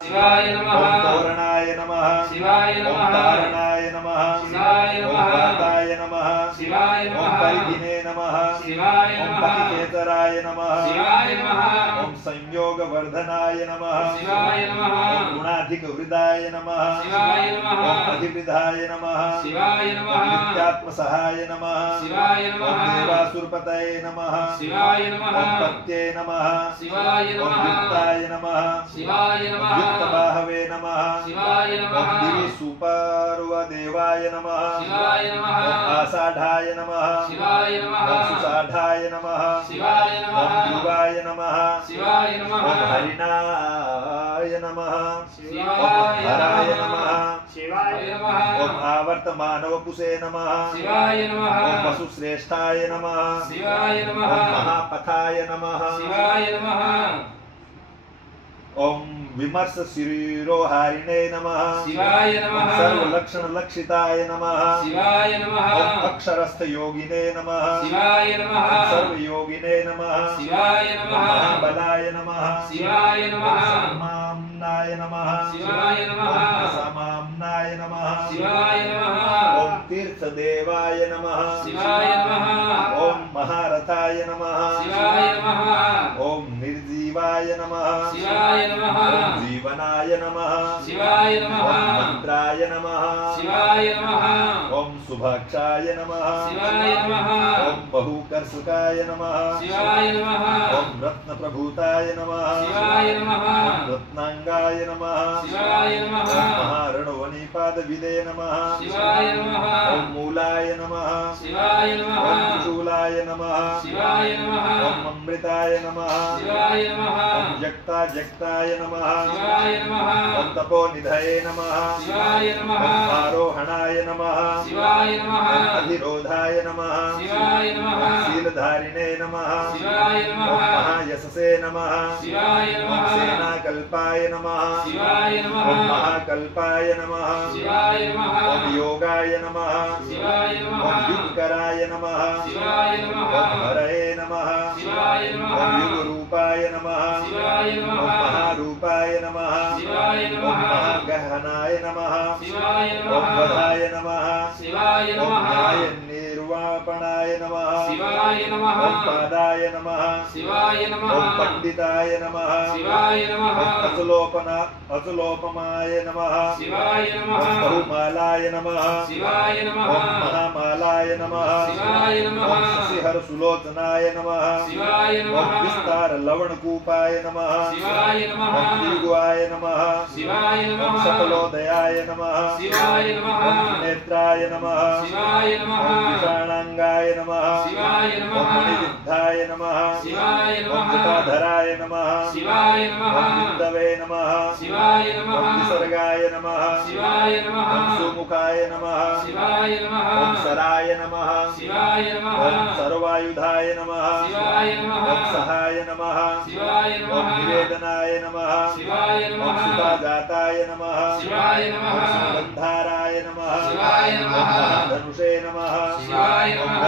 शिवाय नमः। ओम तोरणाय नमः। शिवाय ओम नमः। तारणाय नमः। शिवाय ओम नमः। पाताय नमः। शिवाय ओम नमः। परिधिने नमः। शिवाय ओम नमः। पतिकेतराय नमः। शिवाय नमः। ओम संयोगवर्धनाय नमः। शिवाय नमः। ओम गुणाधिकवृदाय नमः। शिवाय नमः। ओम अधिवृदाय नमः। शिवाय नमः। ओम नित्यात्मसहाय नमः। शिवाय ओम नमः। देवासुरपतये नमः। शिवाय नमः। ओम पत्ये नमः। शिवाय ओम नमः। युक्ताय नमः। शिवाय ओम नमः। युक्तबाहवे नमः। शिवाय ओम नमः। गिरिसूपर्वदेवाय नमः। शिवाय नमः। ओम आषाढ़ाय नमः। शिवाय नमः। ओम सुषाढ़ाय नमः। शिवाय ओम नमः। युगाय नमः। शिवाय नमः। ओम हरिणाय नमः। शिवाय ओम हराय नमः। शिवाय नमः। ओम आवर्तमानवपुषे नमः। शिवाय नमः। ओम वसुश्रेष्ठाय नमः। शिवाय नमः। ओम महापथाय नमः। शिवाय नमः। ओम विमर्श शिरोहारिणे नमः। शिवाय नमः। सर्वलक्षणलक्षिताय नमः। शिवाय नमः। ओम अक्षरस्थ योगिने नमः। शिवाय नमः। सर्वयोगिने नमः। शिवाय नमः। महाबलाय नमः। शिवाय नमः। समाम्नाय नमः। शिवाय नमः। समाम्नाय नमः। शिवाय नमः। ओम तीर्थदेवाय नमः। शिवाय नमः। ओम महारथाय नमः। शिवाय नमः। ओम निर्जीवाय नमः। शिवाय नमः। ओम जीवनाय नमः। शिवाय नमः। ओम मंत्राय नमः। शिवाय नमः। ओम सुभक्षाय नमः। शिवाय नमः। ओम बहुकर्षकाय नमः। शिवाय नमः। ओम रत्नप्रभूताय नमः। शिवाय नमः। ओम रत्नांगाय नमः। शिवाय नमः। ओम महारणवनिपादविदे नमः। शिवाय नमः। ओम मूलाय नमः। शिवाय नमः। ओम त्रिशूलाय नमः। शिवाय नमः। ओम अमृताय नमः। शिवाय नमः। ओम जक्ताय नमः। शिवाय नमः। ओम तपोनिधये नमः। शिवाय नमः। ओम आरोहणाय नमः। शिवाय नमः। ओम अधिरोधाय नमः। शिवाय नमः। ओम शीलधारिणे नमः। शिवाय ओम नमः। महायशसे नमः। शिवाय ओम नमः। सेनाकल्पाय नमः। शिवाय नमः। ओम महाकल्पाय नमः। शिवाय नमः। ओम योगाय नमः। शिवाय ओम नमः। युगकराय नमः। शिवाय नमः। ओम हरये नमः। शिवाय नमः। ओम युगरूपाय नमः। शिवाय ओम नमः। महारूपाय नमः। शिवाय ओम नमः। महागहनाय नमः। शिवाय ओम नमः। वधाय नमः। शिवाय ओम नमः। न्यायनिर्वापणाय नमः। शिवाय नमः। ओम पादाय नमः। शिवाय नमः। ओम पंडिताय नमः। शिवाय नमः। ओम अतुलोपमाय नमः। शिवाय ओम नमः। बहुमालाय नमः। शिवाय नमः। ओम महामालाय नमः। शिवाय नमः। ओम शशिहर सुलोचनाय नमः। शिवाय ओम नमः। विस्तार लवणकूपाय नमः। शिवाय नमः। ओम त्रिगुआय नमः। शिवाय ओम नमः। सकलोदयाय नमः। शिवाय नमः। ओम नेत्राय नमः। शिवाय नमः। ओम विषाणांगाय नमः। शिवाय ओम नमः। मणिविद्धाय नमः। शिवाय ओम नमः। जटाधराय नमः। शिवाय नमः। ओम बिन्दवे नमः। शिवाय ओम नमः। निसर्गाय नमः। शिवाय नमः। ओम सुमुखाय नमः। शिवाय नमः। ओम सराय नमः। शिवाय नमः। ओम सर्वायुधाय नमः। शिवाय नमः। ओम सहाय नमः। शिवाय ओम नमः। निवेदनाय नमः। शिवाय ओम नमः। सुताजाताय नमः। शिवाय नमः। ओम सुगंधाराय नमः। शिवाय ओम नमः। महाधनुषे नमः। शिवाय ओम नमः।